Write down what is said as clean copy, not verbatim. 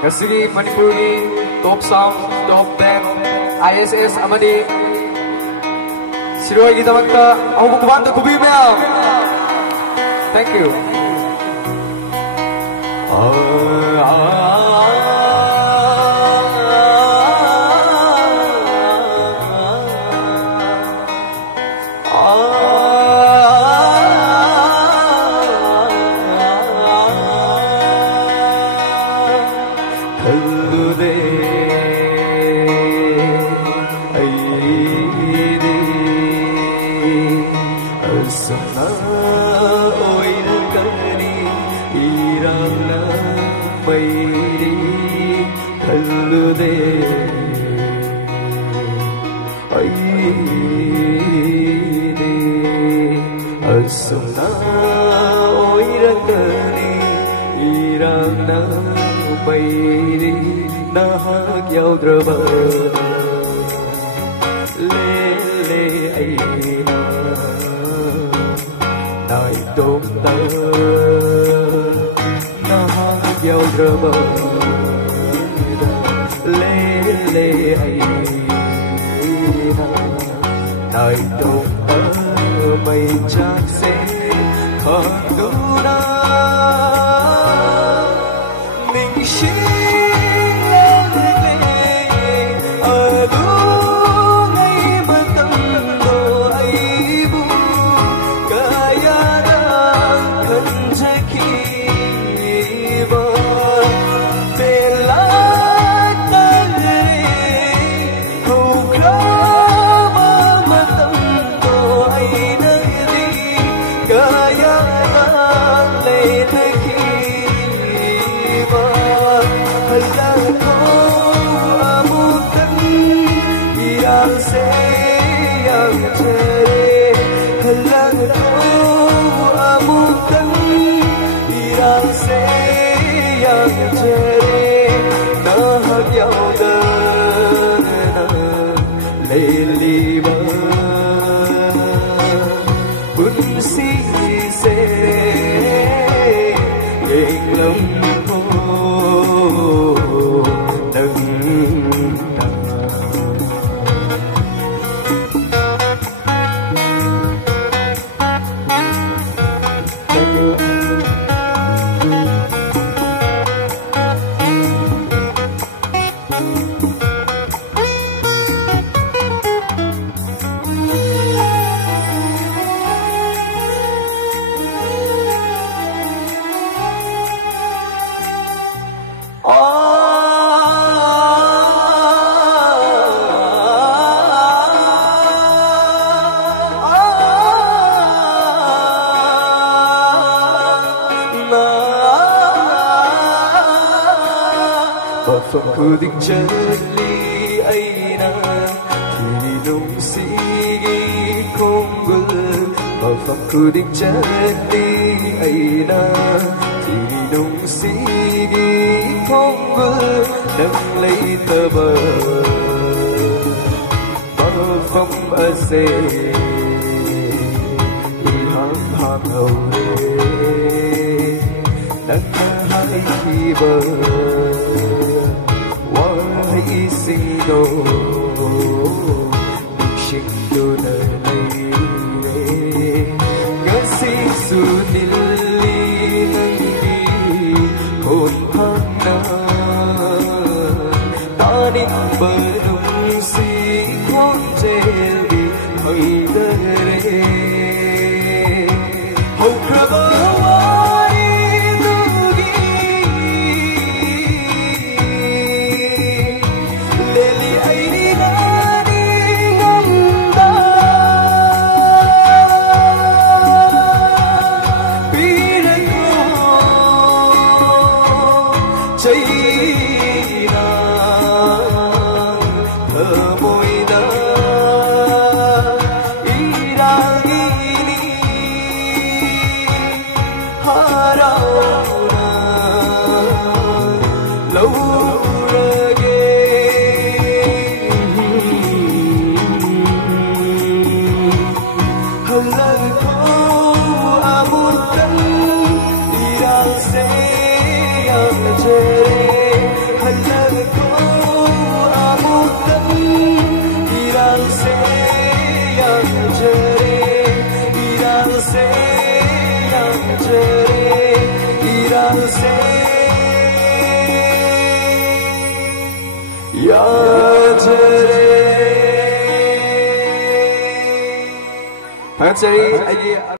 Ngasigi Manipuri top sound top 10 ISS amadi Siroy gidamakta ahubukubanda kubi ma'am. Thank you. Kudik jali aina Kinong sige konggol Mafam kudik jali aina Kinong sige konggol Nang lay taba Mafam ase Iham ham hawe Nang hai kiba Isino Shikdo na naire Ngasi sunili nairi Konhang na Tanin barung si konjeli Haidare Hokrabawa 이라우세 양절에 이라우세 양절에 다 같이